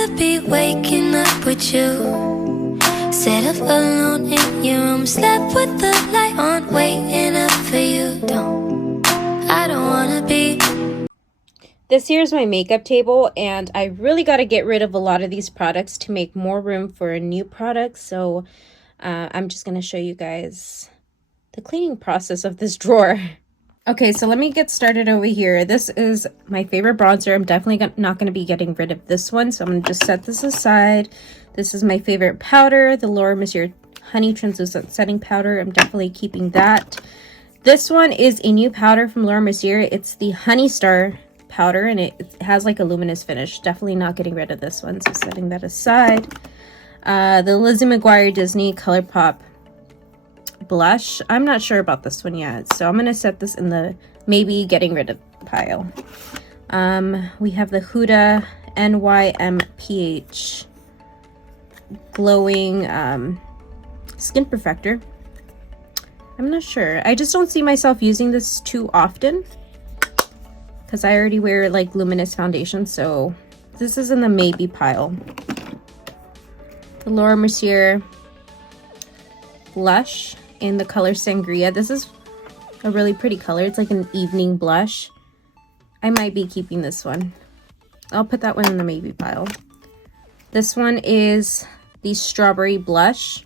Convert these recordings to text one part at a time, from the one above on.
rather be waking up with you. Set up alone in your room, slept with the light on, waiting up for you. I don't wanna be. This here is my makeup table, and I really got to get rid of a lot of these products to make more room for a new product. So I'm just going to show you guys the cleaning process of this drawer. Okay, so let me get started over here. This is my favorite bronzer. I'm definitely not going to be getting rid of this one, so I'm going to just set this aside. This is my favorite powder, the Laura Mercier Honey Translucent Setting Powder. I'm definitely keeping that. This one is a new powder from Laura Mercier. It's the Honey Star powder, and it has like a luminous finish. Definitely not getting rid of this one, so setting that aside. The Lizzie McGuire Disney Colourpop blush. I'm not sure about this one yet, so I'm gonna set this in the maybe getting rid of pile. We have the Huda NYMPH glowing skin perfector. I'm not sure. I just don't see myself using this too often because I already wear like luminous foundation, so this is in the maybe pile. The Laura Mercier blush in the color Sangria. This is a really pretty color. It's like an evening blush. I might be keeping this one. I'll put that one in the maybe pile. This one is the Strawberry Blush.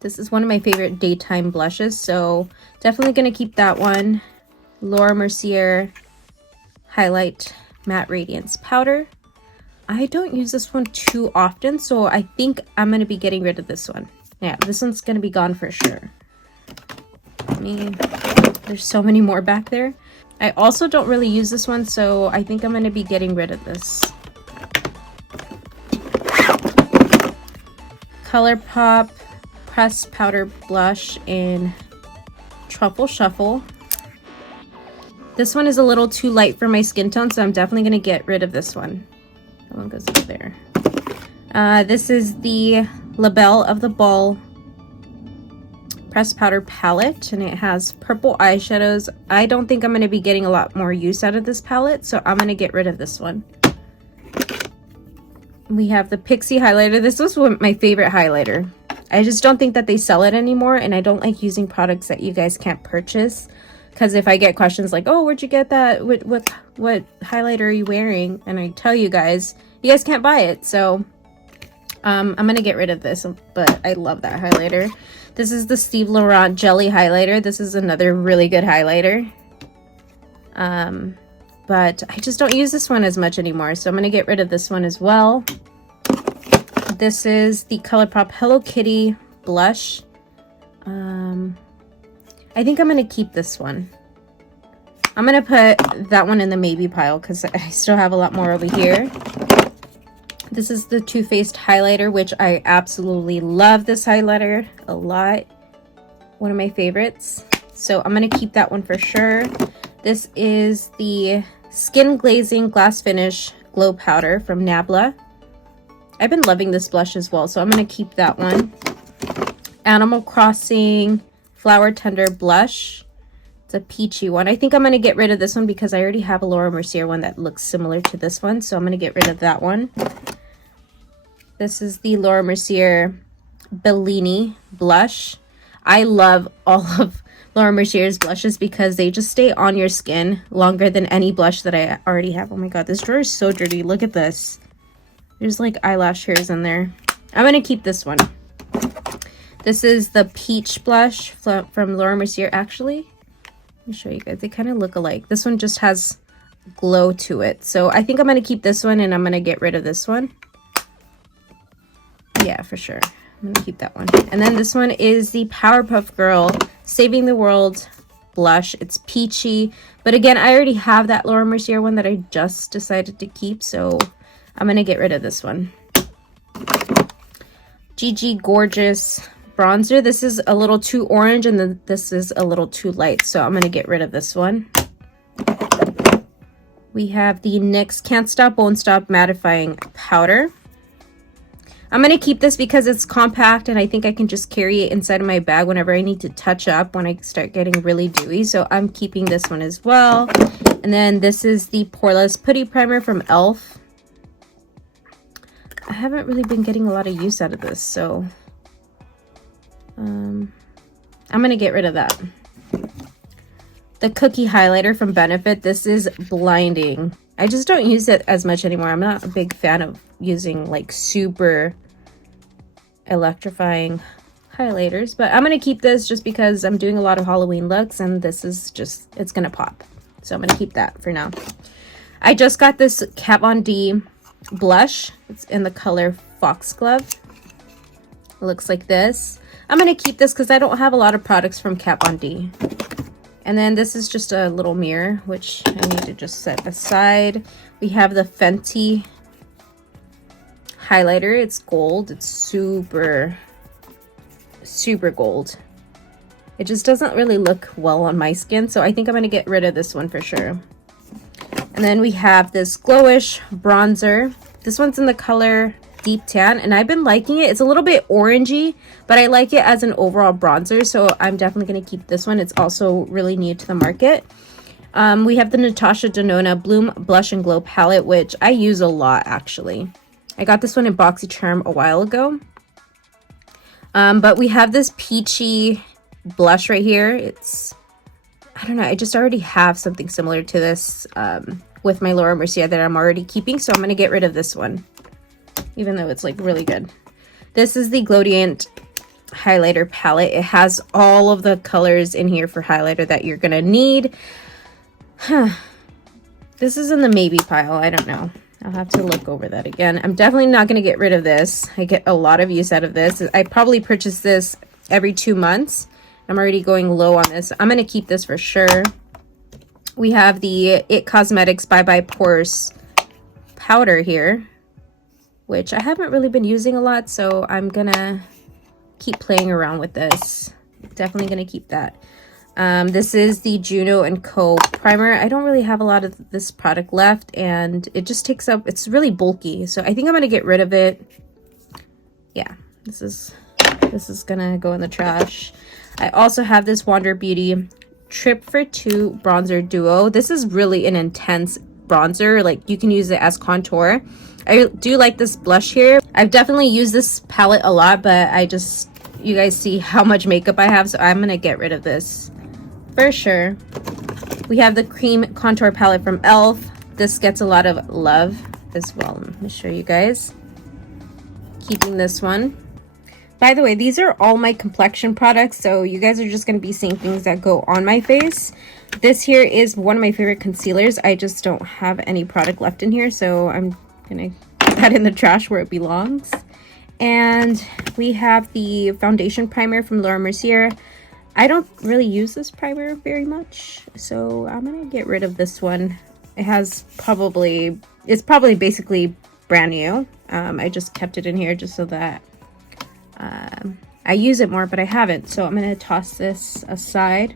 This is one of my favorite daytime blushes, so definitely going to keep that one. Laura Mercier Highlight Matte Radiance Powder. I don't use this one too often, so I think I'm going to be getting rid of this one. Yeah, this one's going to be gone for sure. There's so many more back there. I also don't really use this one, so I think I'm going to be getting rid of this. Colourpop Pressed Powder Blush in Truffle Shuffle. This one is a little too light for my skin tone, so I'm definitely going to get rid of this one. That one goes up there. This is the La Belle of the Ball Pressed Powder Palette, and it has purple eyeshadows. I don't think I'm going to be getting a lot more use out of this palette, so I'm going to get rid of this one. We have the Pixi Highlighter. This was my favorite highlighter. I just don't think that they sell it anymore, and I don't like using products that you guys can't purchase. Because if I get questions like, oh, where'd you get that? What highlighter are you wearing? And I tell you guys can't buy it. So I'm going to get rid of this, but I love that highlighter. This is the Steve Laurent Jelly Highlighter. This is another really good highlighter. But I just don't use this one as much anymore. So I'm going to get rid of this one as well. This is the Colourpop Hello Kitty Blush. I think I'm going to keep this one. I'm going to put that one in the maybe pile because I still have a lot more over here. This is the Too Faced highlighter, which I absolutely love this highlighter a lot. One of my favorites. So I'm going to keep that one for sure. This is the Skin Glazing Glass Finish Glow Powder from Nabla. I've been loving this blush as well, so I'm going to keep that one. Animal Crossing Flower Tender Blush. It's a peachy one. I think I'm going to get rid of this one because I already have a Laura Mercier one that looks similar to this one, so I'm going to get rid of that one. This is the Laura Mercier Bellini Blush. I love all of Laura Mercier's blushes because they just stay on your skin longer than any blush that I already have. Oh my god, this drawer is so dirty. Look at this. There's like eyelash hairs in there. I'm going to keep this one. This is the Peach Blush from Laura Mercier. Actually, let me show you guys. They kind of look alike. This one just has glow to it. So I think I'm going to keep this one and I'm going to get rid of this one. Yeah, for sure. I'm going to keep that one. And then this one is the Powerpuff Girl Saving the World Blush. It's peachy. But again, I already have that Laura Mercier one that I just decided to keep. So I'm going to get rid of this one. Gigi Gorgeous Bronzer. This is a little too orange and then this is a little too light. So I'm going to get rid of this one. We have the NYX Can't Stop Won't Stop Mattifying Powder. I'm going to keep this because it's compact and I think I can just carry it inside of my bag whenever I need to touch up when I start getting really dewy. So I'm keeping this one as well. And then this is the Poreless Putty Primer from e.l.f. I haven't really been getting a lot of use out of this, so I'm gonna get rid of that. The Cookie Highlighter from Benefit. This is blinding. I just don't use it as much anymore. I'm not a big fan of using like super electrifying highlighters, but I'm gonna keep this just because I'm doing a lot of Halloween looks, and this is just, it's gonna pop. So I'm gonna keep that for now. I just got this Kat Von D blush. It's in the color Foxglove. It looks like this. I'm gonna keep this because I don't have a lot of products from Kat Von D. And then this is just a little mirror, which I need to just set aside. We have the Fenty highlighter. It's gold. It's super gold. It just doesn't really look well on my skin, so I think I'm going to get rid of this one for sure. And then we have this Glowish bronzer. This one's in the color Deep Tan, and I've been liking it. It's a little bit orangey, but I like it as an overall bronzer, so I'm definitely going to keep this one. It's also really new to the market. We have the Natasha Denona Bloom Blush and Glow palette, which I use a lot actually. I got this one in BOXYCHARM a while ago. But we have this peachy blush right here. It's, I don't know, I just already have something similar to this with my Laura Mercier that I'm already keeping, so I'm going to get rid of this one, even though it's like really good. This is the Glodiant highlighter palette. It has all of the colors in here for highlighter that you're gonna need. This is in the maybe pile. I don't know. I'll have to look over that again. I'm definitely not going to get rid of this. I get a lot of use out of this. I probably purchase this every 2 months. I'm already going low on this. I'm going to keep this for sure. We have the IT Cosmetics Bye Bye Pores powder here, which I haven't really been using a lot, so I'm going to keep playing around with this. Definitely going to keep that. This is the Juno & Co. primer. I don't really have a lot of this product left, and it just takes up, it's really bulky, so I think I'm going to get rid of it. Yeah, this is going to go in the trash. I also have this Wander Beauty Trip for Two Bronzer Duo. This is really an intense bronzer. Like, you can use it as contour. I do like this blush here. I've definitely used this palette a lot, but you guys see how much makeup I have, so I'm going to get rid of this for sure. We have the Cream Contour Palette from e.l.f. This gets a lot of love as well. Let me show you guys. Keeping this one. By the way, these are all my complexion products, so you guys are just going to be seeing things that go on my face. This here is one of my favorite concealers. I just don't have any product left in here, so I'm going to put that in the trash where it belongs. And we have the foundation primer from Laura Mercier. I don't really use this primer very much, so I'm gonna get rid of this one. It's probably basically brand new. I just kept it in here just so that I use it more, but I haven't, so I'm gonna toss this aside.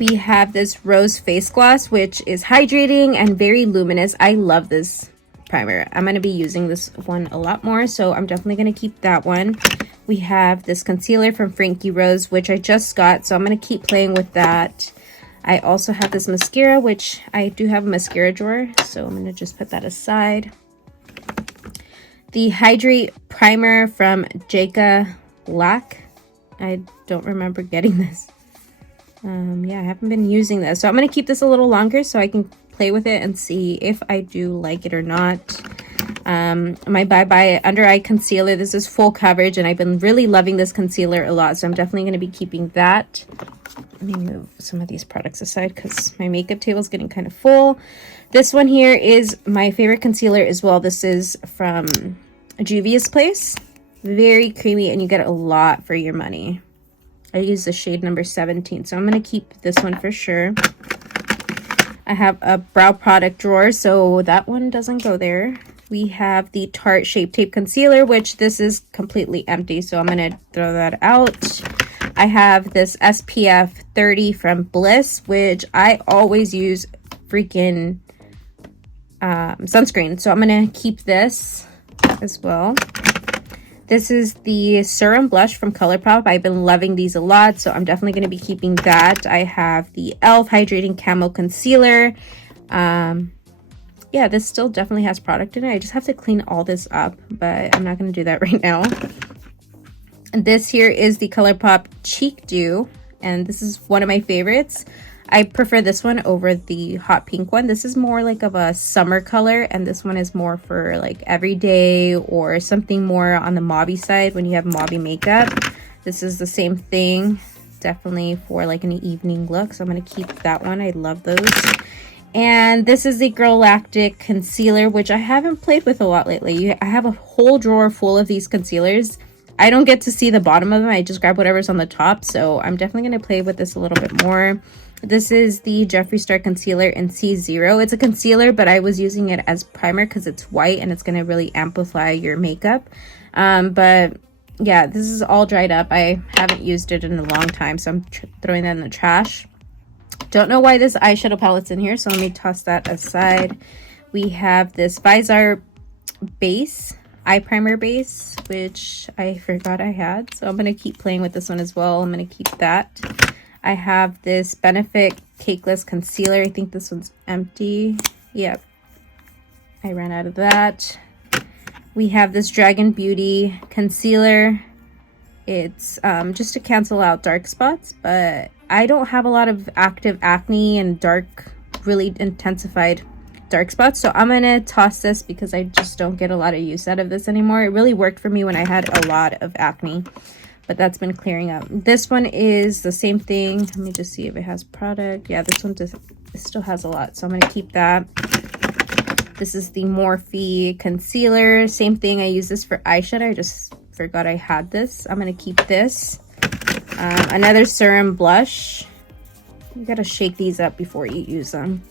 We have this Rose Face Gloss, which is hydrating and very luminous. I love this primer. I'm going to be using this one a lot more, so I'm definitely going to keep that one. We have this concealer from Frankie Rose, which I just got, so I'm going to keep playing with that. I also have this mascara, which I do have a mascara drawer, so I'm going to just put that aside. The Hydrate primer from Kkw Lac. I don't remember getting this. Yeah, I haven't been using this, so I'm going to keep this a little longer so I can play with it and see if I do like it or not. My Bye Bye Under Eye Concealer. This is full coverage, and I've been really loving this concealer a lot, so I'm definitely going to be keeping that. Let me move some of these products aside because my makeup table is getting kind of full. This one here is my favorite concealer as well. This is from Juvia's Place. Very creamy, and you get a lot for your money. I use the shade number 17, so I'm going to keep this one for sure. I have a brow product drawer, so that one doesn't go there. We have the Tarte Shape Tape Concealer, which this is completely empty, so I'm going to throw that out. I have this SPF 30 from Bliss, which I always use freaking sunscreen, so I'm going to keep this as well. This is the Serum Blush from Colourpop. I've been loving these a lot, so I'm definitely going to be keeping that. I have the e.l.f. Hydrating Camo Concealer. yeah, this still definitely has product in it. I just have to clean all this up, but I'm not going to do that right now. And this here is the Colourpop Cheek Dew, and this is one of my favorites. I prefer this one over the hot pink one. This is more like of a summer color, and this one is more for like everyday or something more on the mauvey side when you have mauvey makeup. This is the same thing, definitely for like an evening look, so I'm going to keep that one. I love those. And this is the Girl Lactic concealer, which I haven't played with a lot lately. I have a whole drawer full of these concealers. I don't get to see the bottom of them. I just grab whatever's on the top, so I'm definitely going to play with this a little bit more. This is the Jeffree Star concealer in C0. It's a concealer, but I was using it as primer because it's white and it's going to really amplify your makeup. But yeah, this is all dried up. I haven't used it in a long time, so I'm throwing that in the trash. Don't know why this eyeshadow palette's in here, so let me toss that aside. We have this Visor base, eye primer base, which I forgot I had, so I'm going to keep playing with this one as well. I'm going to keep that. I have this Benefit Cakeless Concealer. I think this one's empty. Yep, I ran out of that. We have this Dragon Beauty Concealer. It's just to cancel out dark spots, but I don't have a lot of active acne and dark, really intensified dark spots, so I'm gonna toss this because I just don't get a lot of use out of this anymore. It really worked for me when I had a lot of acne, but that's been clearing up. This one is the same thing. Let me just see if it has product. Yeah, this one just, it still has a lot, so I'm gonna keep that. This is the Morphe concealer. Same thing, I use this for eyeshadow. I just forgot I had this. I'm gonna keep this. Another serum blush. You gotta shake these up before you use them.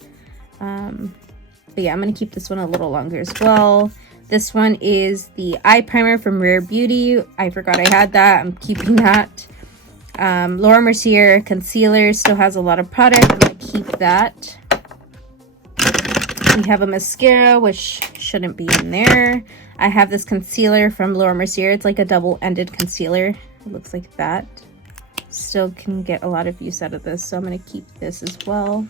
But yeah, I'm gonna keep this one a little longer as well. This one is the eye primer from Rare Beauty. I forgot I had that. I'm keeping that. Laura Mercier concealer still has a lot of product. I'm gonna keep that. We have a mascara, which shouldn't be in there. I have this concealer from Laura Mercier. It's like a double-ended concealer. It looks like that. Still can get a lot of use out of this, so I'm going to keep this as well.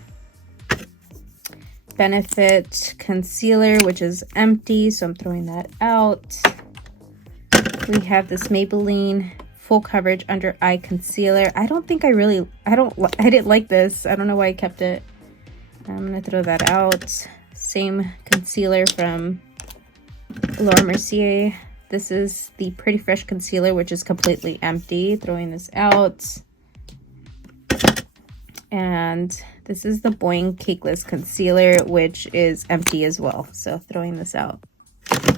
Benefit concealer, which is empty, so I'm throwing that out. We have this Maybelline full coverage under eye concealer. I didn't like this. I don't know why I kept it. I'm going to throw that out. Same concealer from Laura Mercier. This is the Pretty Fresh concealer, which is completely empty. Throwing this out. And this is the Boing Cakeless concealer, which is empty as well. So throwing this out.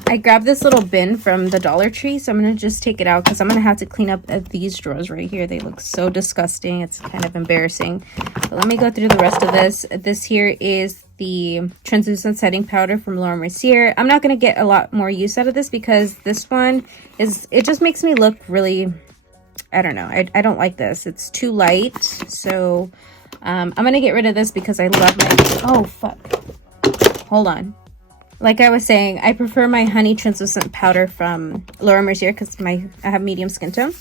I grabbed this little bin from the Dollar Tree, so I'm going to just take it out because I'm going to have to clean up these drawers right here. They look so disgusting. It's kind of embarrassing. But let me go through the rest of this. This here is the translucent setting powder from Laura Mercier. I'm not going to get a lot more use out of this because this one is, it just makes me look really, I don't know. I don't like this. It's too light. So I'm going to get rid of this because I love my, oh, fuck. Hold on. Like I was saying, I prefer my honey translucent powder from Laura Mercier because I have medium skin tone.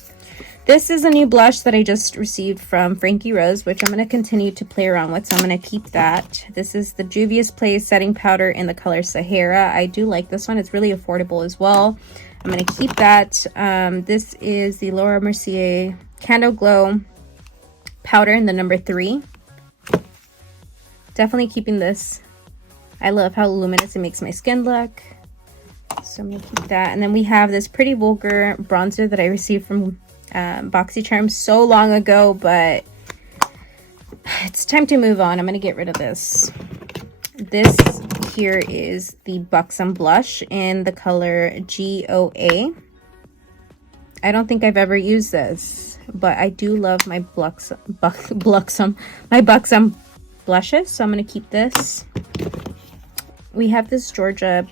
This is a new blush that I just received from Frankie Rose, which I'm going to continue to play around with, so I'm going to keep that. This is the Juvia's Place setting powder in the color Sahara. I do like this one. It's really affordable as well. I'm going to keep that. This is the Laura Mercier Candle Glow powder in the number 3. Definitely keeping this. I love how luminous it makes my skin look. So I'm going to keep that. And then we have this Pretty Vulgar bronzer that I received from BOXYCHARM so long ago, but it's time to move on. I'm going to get rid of this. This here is the Buxom blush in the color GOA. I don't think I've ever used this, but I do love my Buxom blushes, so I'm going to keep this. We have this Georgia,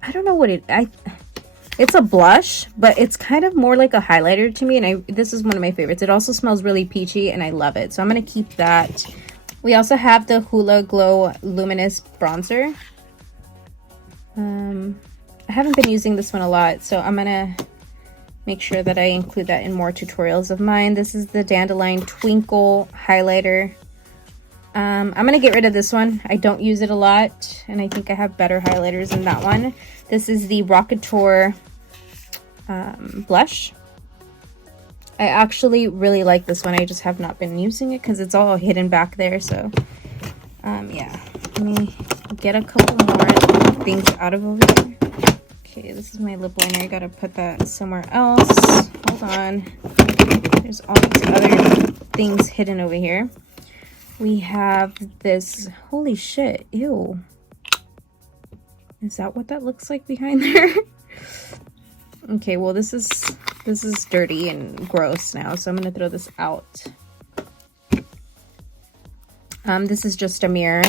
I don't know what it's a blush, but it's kind of more like a highlighter to me, and this is one of my favorites. It also smells really peachy, and I love it, so I'm going to keep that. We also have the Hula Glow Luminous Bronzer. I haven't been using this one a lot, so I'm going to make sure that I include that in more tutorials of mine. This is the Dandelion Twinkle Highlighter. I'm gonna get rid of this one. I don't use it a lot, and I think I have better highlighters than that one. This is the Contour blush. I actually really like this one. I just have not been using it because it's all hidden back there. So yeah, let me get a couple more things out of over here. Okay, this is my lip liner. I gotta put that somewhere else. Hold on. There's all these other things hidden over here. We have this, holy shit, ew. Is that what that looks like behind there? Okay, well this is dirty and gross now, so I'm gonna throw this out. This is just a mirror,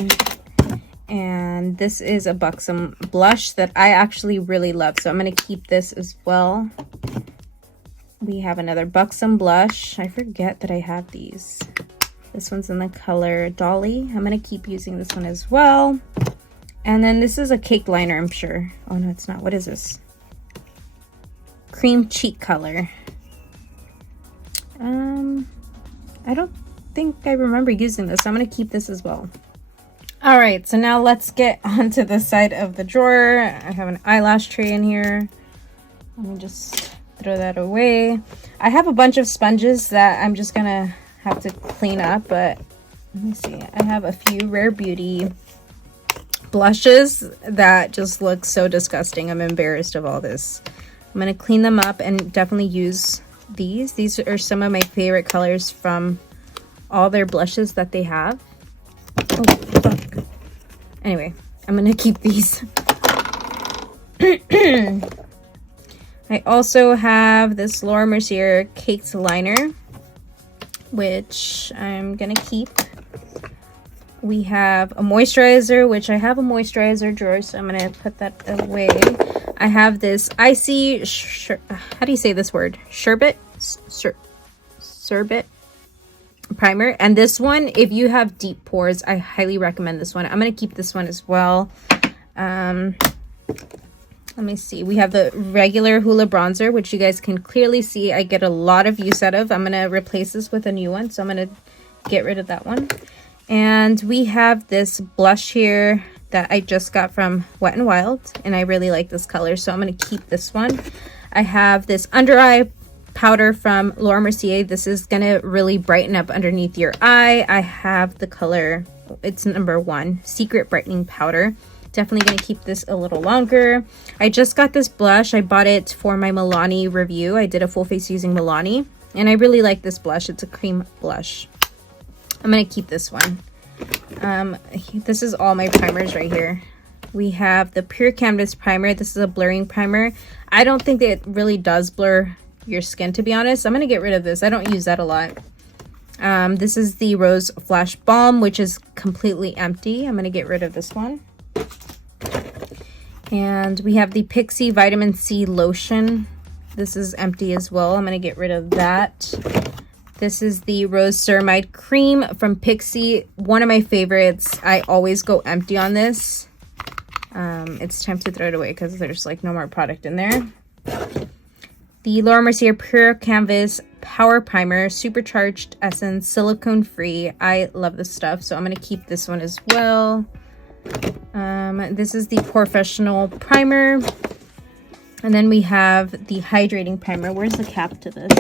and this is a Buxom blush that I actually really love, so I'm gonna keep this as well. We have another Buxom blush. I forget that I have these. This one's in the color Dolly. I'm gonna keep using this one as well. And then this is a cake liner, I'm sure. Oh no, it's not. What is this? Cream cheek color. I don't think I remember using this, so I'm gonna keep this as well. All right, so now let's get onto the side of the drawer. I have an eyelash tray in here. Let me just throw that away. I have a bunch of sponges that I'm just gonna have to clean up, but let me see. I have a few Rare Beauty blushes that just look so disgusting. I'm embarrassed of all this. I'm gonna clean them up and definitely use these. These are some of my favorite colors from all their blushes that they have. Oh, fuck. Anyway, I'm gonna keep these. I also have this Laura Mercier Cakes Liner, which I'm gonna keep. We have a moisturizer, which I have a moisturizer drawer, so I'm gonna put that away. I have this icy, how do you say this word? Sherbet primer. And this one, if you have deep pores, I highly recommend this one. I'm gonna keep this one as well. Let me see. We have the regular Hoola bronzer, which you guys can clearly see I get a lot of use out of. I'm going to replace this with a new one, so I'm going to get rid of that one. And we have this blush here that I just got from Wet n Wild, and I really like this color, so I'm going to keep this one. I have this under eye powder from Laura Mercier. This is going to really brighten up underneath your eye. I have the color, it's number 1, Secret Brightening Powder. Definitely going to keep this a little longer. I just got this blush. I bought it for my Milani review. I did a full face using Milani, and I really like this blush. It's a cream blush. I'm going to keep this one. This is all my primers right here. We have the Pure Canvas Primer. This is a blurring primer. I don't think that it really does blur your skin, to be honest. I'm going to get rid of this. I don't use that a lot. This is the Rose Flash Balm, which is completely empty. I'm going to get rid of this one. And we have the Pixi Vitamin C Lotion. This is empty as well. I'm going to get rid of that. This is the Rose Ceramide Cream from Pixi. One of my favorites. I always go empty on this. It's time to throw it away because there's like no more product in there. The Laura Mercier Pure Canvas Power Primer, Supercharged Essence, Silicone Free. I love this stuff, so I'm going to keep this one as well. This is the Professional Primer, and then we have the Hydrating Primer. Where's the cap to this?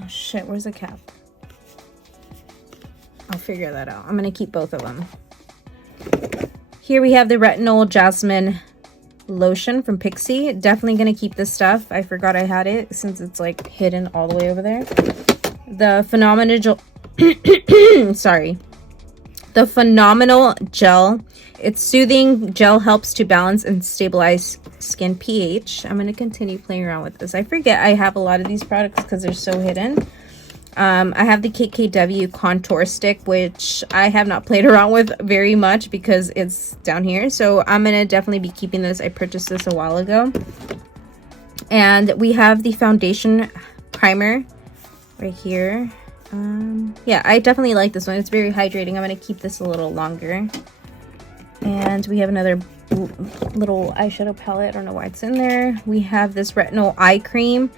Oh shit, where's the cap? I'll figure that out. I'm gonna keep both of them. Here we have the Retinol Jasmine Lotion from Pixi. Definitely gonna keep this stuff. I forgot I had it since it's like hidden all the way over there. The Phenomenal sorry. The Phenomenal Gel. It's soothing gel, helps to balance and stabilize skin pH. I'm going to continue playing around with this. I forget I have a lot of these products because they're so hidden. I have the Kkw Contour Stick, which I have not played around with very much because it's down here. So I'm going to definitely be keeping this. I purchased this a while ago. And we have the Foundation Primer right here. Yeah, I definitely like this one. It's very hydrating. I'm going to keep this a little longer. And we have another little eyeshadow palette. I don't know why it's in there. We have this Retinol Eye Cream.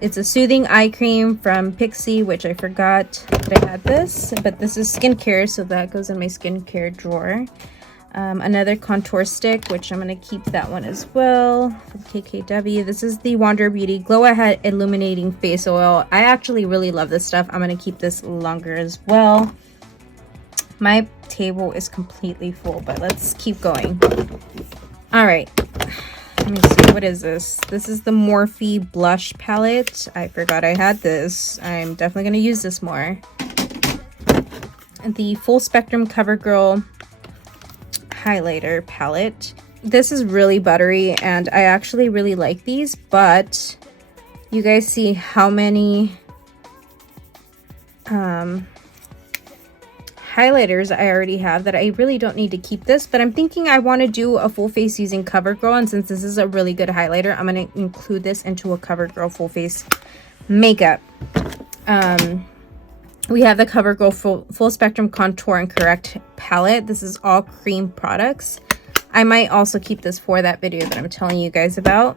It's a soothing eye cream from Pixi, which I forgot that I had this, but this is skincare, so that goes in my skincare drawer. Another contour stick, which I'm going to keep that one as well, from KKW. This is the Wander Beauty Glow Ahead Illuminating Face Oil. I actually really love this stuff. I'm going to keep this longer as well. My table is completely full, but let's keep going. All right. Let me see, what is this? This is the Morphe blush palette. I forgot I had this. I'm definitely going to use this more. And the Full Spectrum CoverGirl highlighter palette. This is really buttery, and I actually really like these, but you guys see how many highlighters I already have that I really don't need to keep this, but I'm thinking I want to do a full face using CoverGirl, and since this is a really good highlighter, I'm going to include this into a CoverGirl full face makeup. We have the CoverGirl full Spectrum Contour and Correct palette. This is all cream products. I might also keep this for that video that I'm telling you guys about.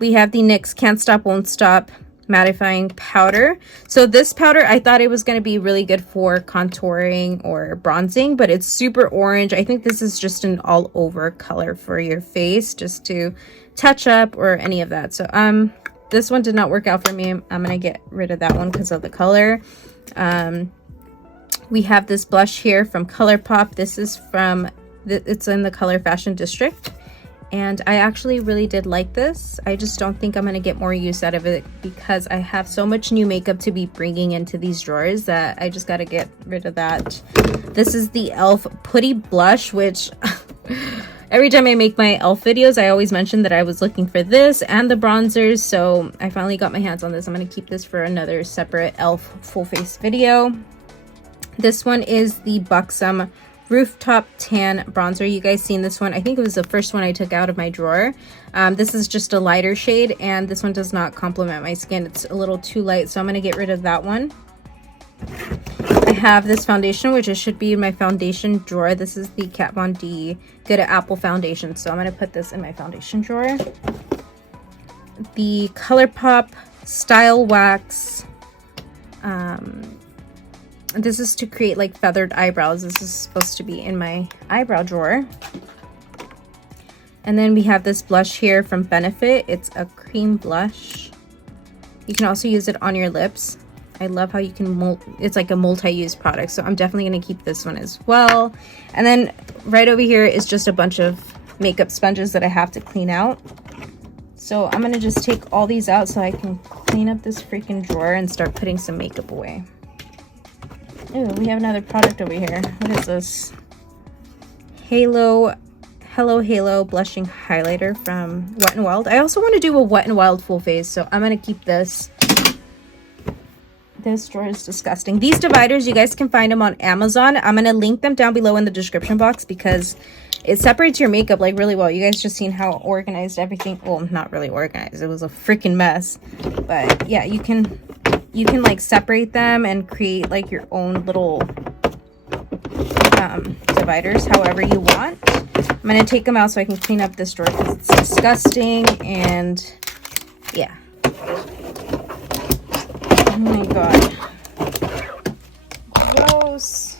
We have the NYX Can't Stop Won't Stop Mattifying Powder. So this powder, I thought it was going to be really good for contouring or bronzing, but it's super orange. I think this is just an all over color for your face, just to touch up or any of that. So this one did not work out for me. I'm going to get rid of that one because of the color. We have this blush here from Colourpop. This is from, it's in the Color Fashion District. And I actually really did like this. I just don't think I'm going to get more use out of it because I have so much new makeup to be bringing into these drawers that I just got to get rid of that. This is the e.l.f. Putty Blush, which every time I make my e.l.f. videos, I always mention that I was looking for this and the bronzers. So I finally got my hands on this. I'm going to keep this for another separate e.l.f. full face video. This one is the Buxom Rooftop Tan Bronzer. You guys seen this one? I think it was the first one I took out of my drawer. This is just a lighter shade, and this one does not complement my skin. It's a little too light, so I'm going to get rid of that one. I have this foundation, which it should be in my foundation drawer. This is the Kat Von D Good at Apple foundation, so I'm going to put this in my foundation drawer. The Colourpop Style Wax. This is to create like feathered eyebrows. This is supposed to be in my eyebrow drawer. And then we have this blush here from Benefit. It's a cream blush. You can also use it on your lips. I love how you can it's like a multi-use product, so I'm definitely going to keep this one as well. And then right over here is just a bunch of makeup sponges that I have to clean out. So I'm going to just take all these out so I can clean up this freaking drawer and start putting some makeup away. Ooh, we have another product over here. What is this? Hello Halo Blushing Highlighter from Wet n Wild. I also want to do a Wet n Wild full face, so I'm going to keep this. This drawer is disgusting. These dividers, you guys can find them on Amazon. I'm going to link them down below in the description box because it separates your makeup like really well. You guys just seen how organized everything, well, not really organized. It was a freaking mess. But yeah, you can like separate them and create like your own little dividers however you want. I'm going to take them out so I can clean up this drawer because it's disgusting. And yeah. Oh my god. Gross.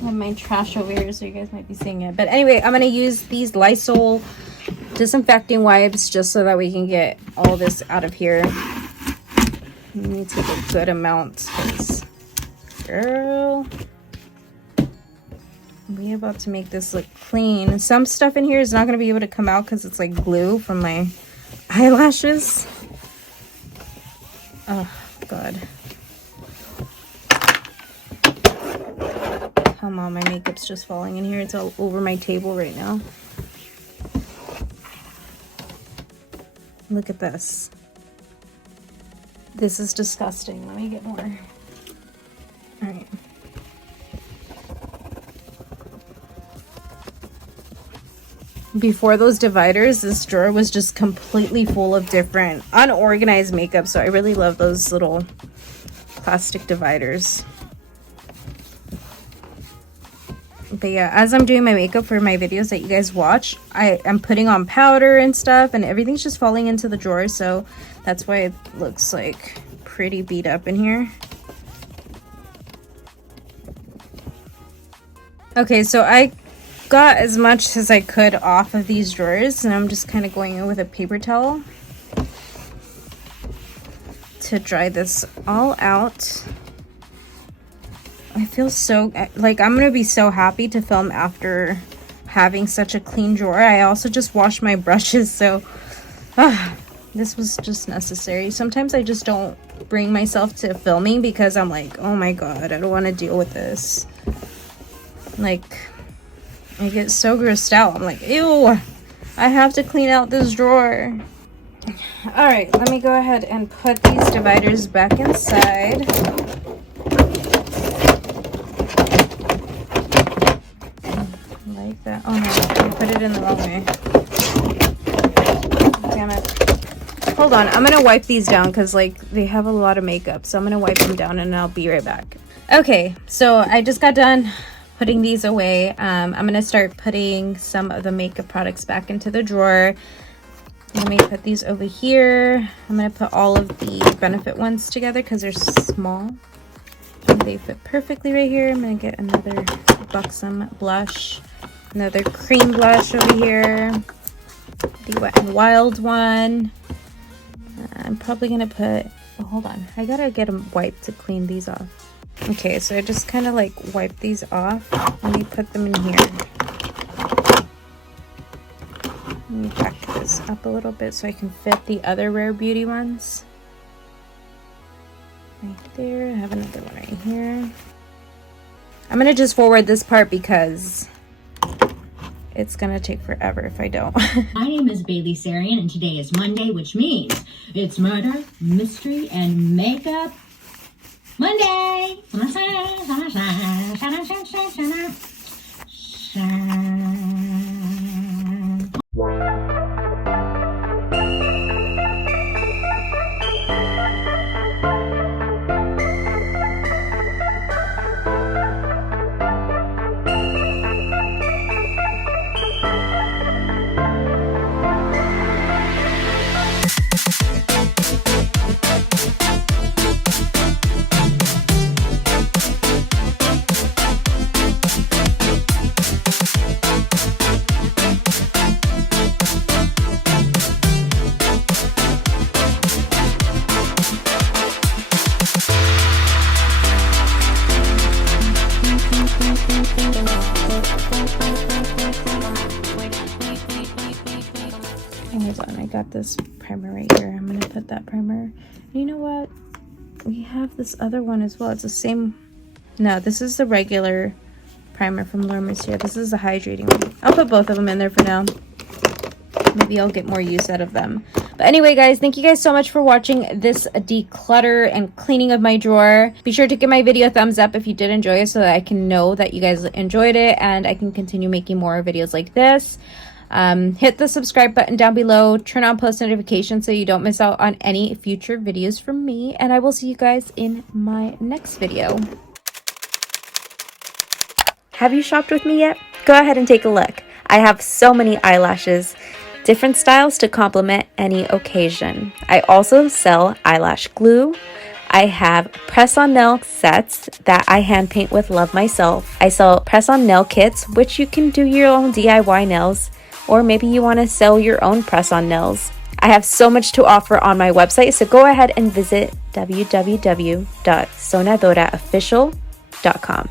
I have my trash over here so you guys might be seeing it. But anyway, I'm going to use these Lysol disinfecting wipes just so that we can get all this out of here. You need to take a good amount because, girl, we're about to make this look clean. Some stuff in here is not going to be able to come out because it's like glue from my eyelashes. Oh god. Come on, my makeup's just falling in here. It's all over my table right now. Look at this. This is disgusting. Let me get more. All right. Before those dividers, this drawer was just completely full of different unorganized makeup. So I really love those little plastic dividers. But But yeah, as I'm doing my makeup for my videos that you guys watch, I'm putting on powder and stuff, and everything's just falling into the drawer, so that's why it looks like pretty beat up in here. Okay, so I got as much as I could off of these drawers, and I'm just kind of going in with a paper towel to dry this all out. I feel so like I'm gonna be so happy to film after having such a clean drawer. I also just washed my brushes, so this was just necessary. Sometimes I just don't bring myself to filming because I'm like, oh my god, I don't want to deal with this. Like, I get so grossed out. I'm like, ew, I have to clean out this drawer. All right, let me go ahead and put these dividers back inside. Like that. Oh no, I put it in the wrong way. Damn it. Hold on, I'm gonna wipe these down because like they have a lot of makeup, so I'm gonna wipe them down and I'll be right back. Okay, so I just got done putting these away. I'm gonna start putting some of the makeup products back into the drawer. Let me put these over here. I'm gonna put all of the Benefit ones together because they're small and they fit perfectly right here. I'm gonna get another Buxom blush, another cream blush over here, the Wet n Wild one. I'm probably gonna put, oh, hold on, I gotta get a wipe to clean these off. Okay, so I just kind of like wipe these off. Let me put them in here. Let me back this up a little bit so I can fit the other Rare Beauty ones. Right there. I have another one right here. I'm going to just forward this part because it's going to take forever if I don't. My name is Bailey Sarian, and today is Monday, which means it's murder, mystery, and makeup Monday. Hold on, I got this primer right here. I'm gonna put that primer. And you know what? We have this other one as well. It's the same. No, this is the regular primer from Mercier. This is the hydrating one. I'll put both of them in there for now. Maybe I'll get more use out of them. But anyway, guys, thank you guys so much for watching this declutter and cleaning of my drawer. Be sure to give my video a thumbs up if you did enjoy it so that I can know that you guys enjoyed it and I can continue making more videos like this. Hit the subscribe button down below, turn on post notifications so you don't miss out on any future videos from me, and I will see you guys in my next video. Have you shopped with me yet? Go ahead and take a look. I have so many eyelashes, different styles to complement any occasion. I also sell eyelash glue. I have press-on nail sets that I hand paint with love myself. I sell press-on nail kits, which you can do your own DIY nails, or maybe you want to sell your own press-on nails. I have so much to offer on my website, so go ahead and visit www.soñadoraofficial.com.